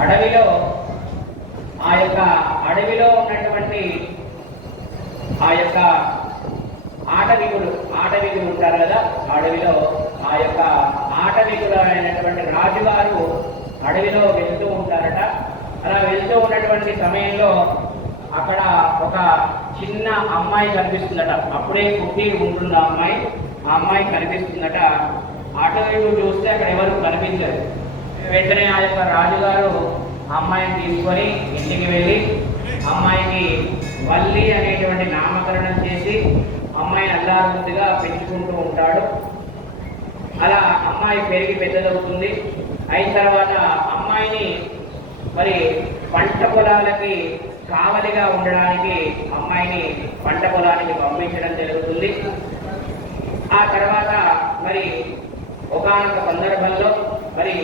అడవిలో ఆ యొక్క అడవిలో ఉన్నటువంటి ఆ యొక్క ఆటవికులు ఆటవికులు ఉంటారు కదా? అడవిలో ఆ యొక్క ఆటవికులు అయినటువంటి రాజుగారు అడవిలో వెళ్తూ ఉంటారట. అలా వెళ్తూ ఉన్నటువంటి సమయంలో అక్కడ ఒక చిన్న అమ్మాయి కనిపిస్తుందట. అప్పుడే పుట్టి ఉంటున్న అమ్మాయి ఆ అమ్మాయి కనిపిస్తుందట. అటు ఇటు చూస్తే అక్కడ ఎవరు కనిపించరు. వెంటనే ఆ యొక్క రాజుగారు అమ్మాయిని తీసుకొని ఇంటికి వెళ్ళి అమ్మాయికి వల్లి అనేటువంటి నామకరణం చేసి అమ్మాయిని అల్లారుముద్దుగా పెంచుకుంటూ ఉంటాడు. అలా అమ్మాయి పెరిగి పెద్దదవుతుంది. అయిన తర్వాత అమ్మాయిని మరి పంట పొలాలకి కావలిగా ఉండడానికి అమ్మాయిని పంట పొలానికి పంపించడం జరుగుతుంది. ఆ తర్వాత మరి ఒకానొక సందర్భంలో మరి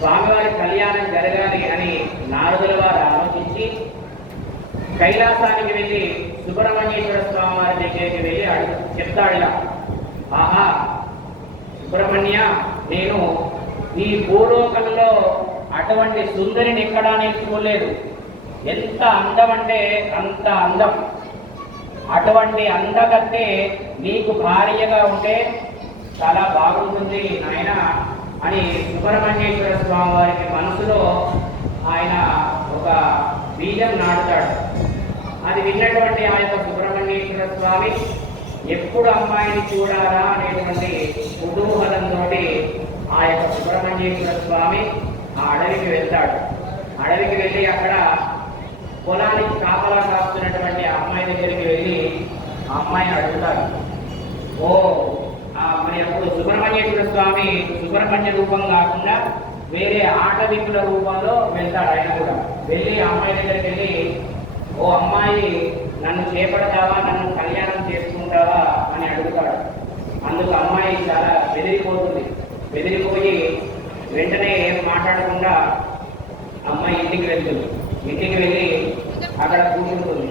స్వామివారి కళ్యాణం జరగాలి అని నారదుల వారు ఆలోచించి కైలాసానికి వెళ్ళి సుబ్రహ్మణ్యేశ్వర స్వామి వారి దగ్గరికి వెళ్ళి అడుగు చెప్తాడు ఆహా సుబ్రహ్మణ్య నేను ఈ భూలోకంలో అటువంటి సుందరిని ఎక్కడా నేను చూడలేదు. ఎంత అందం అంటే అంత అందం. అటువంటి అందగత్తే నీకు భార్యగా ఉంటే చాలా బాగుంటుంది నాయన. అని సుబ్రహ్మణ్యేశ్వర స్వామి వారికి మనసులో ఆయన ఒక బీజం నాటుతాడు. అది విన్నటువంటి ఆ యొక్క సుబ్రహ్మణ్యేశ్వర స్వామి ఎప్పుడు అమ్మాయిని చూడాలా అనేటువంటి కుతూహలంతో ఆ యొక్క సుబ్రహ్మణ్యేశ్వర స్వామి ఆ అడవికి వెళ్తాడు. అడవికి వెళ్ళి అక్కడ పొలానికి కాపలా కాస్తున్నటువంటి అమ్మాయి దగ్గరికి వెళ్ళి ఆ అమ్మాయిని అడుగుతాడు. ఓ మరి అప్పుడు సుబ్రహ్మణ్యేశ్వర స్వామి సుబ్రహ్మణ్య రూపం కాకుండా వేరే ఆటవికుల రూపంలో వెళ్తాడు ఆయన కూడా. వెళ్ళి ఆ అమ్మాయి దగ్గరికి వెళ్ళి ఓ అమ్మాయి నన్ను చేపడతావా? నన్ను కళ్యాణం చేసుకుంటావా? అని అడుగుతాడు. అందుకు అమ్మాయి చాలా బెదిరిపోతుంది. బెదిరిపోయి వెంటనే ఏం మాట్లాడకుండా అమ్మాయి ఇంటికి వెళ్తుంది. ఇంటికి వెళ్ళి అక్కడ కూర్చుంటుంది.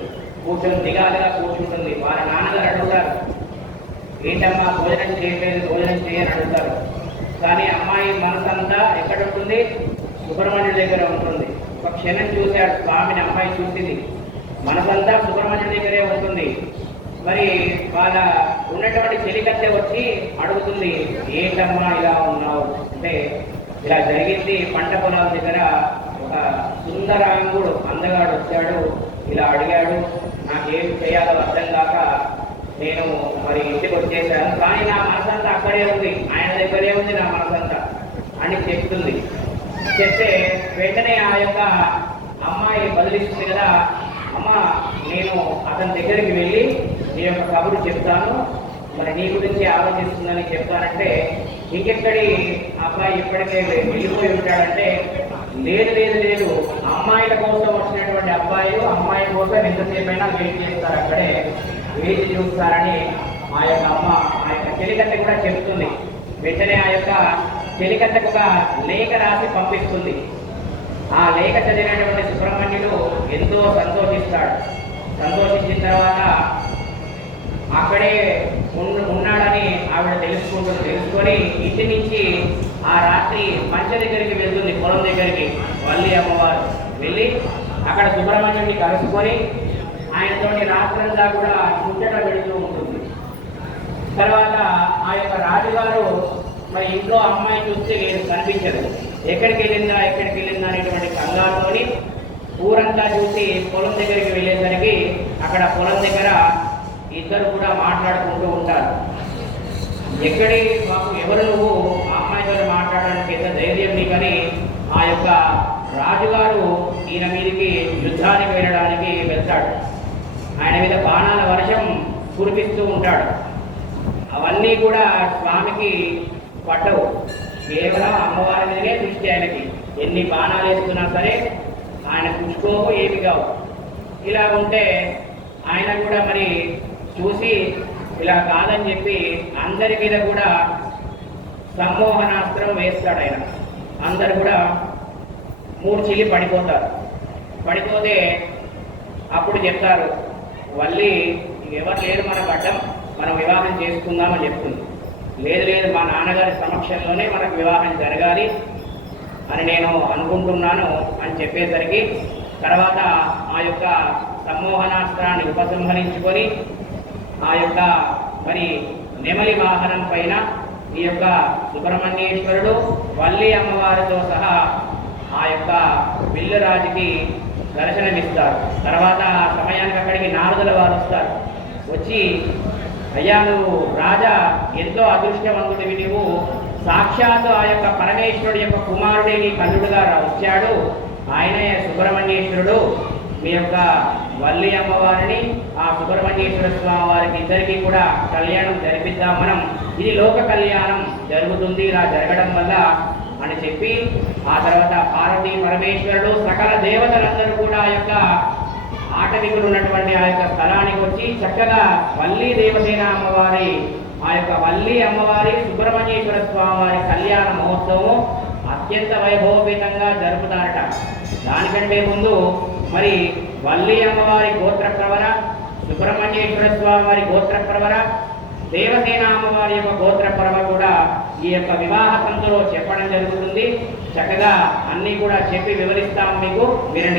కూర్చొని దిగాలుగా కూర్చుంటుంది. ఏంటమ్మా భోజనం చేయలేదు భోజనం చేయని అడుగుతారు కానీ అమ్మాయి మనసంతా ఎక్కడ ఉంటుంది సుబ్రహ్మణ్యుడి దగ్గర ఉంటుంది. ఒక క్షణం చూశాడు స్వామిని అమ్మాయి చూసింది. మనసంతా సుబ్రహ్మణ్యుడి దగ్గరే ఉంటుంది. మరి వాళ్ళ ఉన్నటువంటి చెలికత్తె వచ్చి అడుగుతుంది ఏంటమ్మా ఇలా ఉన్నావు? అంటే ఇలా జరిగింది పంట పొలాల దగ్గర ఒక సుందరాంగుడు అందగాడు వచ్చాడు ఇలా అడిగాడు. నాకేం చేయాలో అర్థం కాక నేను మరి ఇంటికి వచ్చేసాను. కానీ నా మనసంతా అక్కడే ఉంది. ఆయన దగ్గరే ఉంది నా మనసంతా అని చెప్తుంది. చెప్తే వెంటనే ఆ యొక్క అమ్మాయి బదిలిస్తుంది కదా. అమ్మ నేను అతని దగ్గరికి వెళ్ళి నీ యొక్క కబురు చెప్తాను. మరి నీ గురించి ఆలోచిస్తుందని చెప్తానంటే ఇంకెక్కడి అబ్బాయి ఇప్పటికే వెళ్ళిపోయి ఉంటాడంటే లేదు లేదు లేదు. అమ్మాయిల కోసం వచ్చినటువంటి అబ్బాయి అమ్మాయి కోసం ఎంతసేపైనా వెయిట్ చేస్తారు అక్కడే. వేచి చూస్తారని ఆ యొక్క అమ్మ ఆ యొక్క చెలికత్తె కూడా చెబుతుంది. వెంటనే ఆ యొక్క చెలికత్తెకు ఒక లేఖ రాసి పంపిస్తుంది. ఆ లేఖ చదివినటువంటి సుబ్రహ్మణ్యుడు ఎంతో సంతోషిస్తాడు. సంతోషించిన తర్వాత అక్కడే ఉన్న- ఉన్నాడని ఆవిడ తెలుసుకుంటుంది తెలుసుకొని ఇంటి నుంచి ఆ రాత్రి మంచి దగ్గరికి వెళ్తుంది పొలం దగ్గరికి వల్లి అమ్మవారు. వెళ్ళి అక్కడ సుబ్రహ్మణ్యుడిని కలుసుకొని ఆయనతోని రాత్రంతా కూడా ముచ్చట పెడుతూ ఉంటుంది. తర్వాత ఆ యొక్క రాజుగారు మరి ఇంట్లో అమ్మాయి చూస్తే నేను కనిపించదు. ఎక్కడికి వెళ్ళిందా ఎక్కడికి వెళ్ళిందా అనేటువంటి కంగారుతోని ఊరంతా చూసి పొలం దగ్గరికి వెళ్ళేసరికి అక్కడ పొలం దగ్గర ఇద్దరు కూడా మాట్లాడుకుంటూ ఉంటారు. ఎక్కడి మాకు ఎవరు నువ్వు? ఆ అమ్మాయితో మాట్లాడడానికి ఎంత ధైర్యం నీకని ఆ యొక్క రాజుగారు ఈయన మీదకి యుద్ధానికి వెళ్ళడానికి వెళ్తాడు. ఆయన మీద బాణాల వర్షం కురిపిస్తూ ఉంటాడు. అవన్నీ కూడా స్వామికి పట్టవు. కేవలం అమ్మవారి మీదనే దృష్టి ఆయనకి. ఎన్ని బాణాలు వేస్తున్నా సరే ఆయన పుచ్చుకోవు ఏమి కావు. ఇలా ఉంటే ఆయన కూడా మరి చూసి ఇలా కాదని చెప్పి అందరి మీద కూడా సమ్మోహనాస్త్రం వేస్తాడు ఆయన. అందరు కూడా మూర్చిల్లి పడిపోతారు. పడిపోతే అప్పుడు చెప్తారు వల్లి ఎవరు లేరు మనకు అడ్డం మనం వివాహం చేసుకుందామని చెప్తుంది. లేదు లేదు మా నాన్నగారి సమక్షంలోనే మనకు వివాహం జరగాలి అని నేను అనుకుంటున్నాను అని చెప్పేసరికి తర్వాత ఆ యొక్క సమ్మోహనాస్త్రాన్ని ఉపసంహరించుకొని ఆ యొక్క మరి నెమలి వాహనం పైన ఈ యొక్క సుబ్రహ్మణ్యేశ్వరుడు వల్లి అమ్మవారితో సహా ఆ యొక్క బిల్లురాజుకి దర్శనమిస్తారు. తర్వాత ఆ సమయానికి అక్కడికి నారదుల వారు వస్తారు. వచ్చి అయ్యా నువ్వు రాజా ఎంతో అదృష్టవంతుడివి నువ్వు సాక్షాత్తు ఆ యొక్క పరమేశ్వరుడు యొక్క కుమారుడే నీ కన్నుడుగా వచ్చాడు. ఆయనే సుబ్రహ్మణ్యేశ్వరుడు. మీ యొక్క వల్లి అమ్మవారిని ఆ సుబ్రహ్మణ్యేశ్వర స్వామి వారికి ఇద్దరికి కూడా కళ్యాణం జరిపిద్దాం మనం. ఇది లోక కళ్యాణం జరుగుతుంది. ఇలా జరగడం వల్ల అని చెప్పి ఆ తర్వాత పార్వతీ పరమేశ్వరుడు సకల దేవతలందరూ కూడా ఆ యొక్క ఆటవికులు ఉన్నటువంటి ఆ యొక్క స్థలానికి వచ్చి చక్కగా వల్లీ దేవసేన అమ్మవారి ఆ యొక్క వల్లి అమ్మవారి సుబ్రహ్మణ్యేశ్వర స్వామి వారి కళ్యాణ మహోత్సవం అత్యంత వైభవపేతంగా జరుపుతారట. దానికంటే ముందు మరి వల్లి అమ్మవారి గోత్ర ప్రవర సుబ్రహ్మణ్యేశ్వర స్వామి వారి గోత్ర ప్రవర దేవసేన అమ్మవారి యొక్క గోత్ర పరమ కూడా ఈ యొక్క వివాహ సంతలో చెప్పడం జరుగుతుంది. చక్కగా అన్నీ కూడా చెప్పి వివరిస్తాం మీకు. వినండి.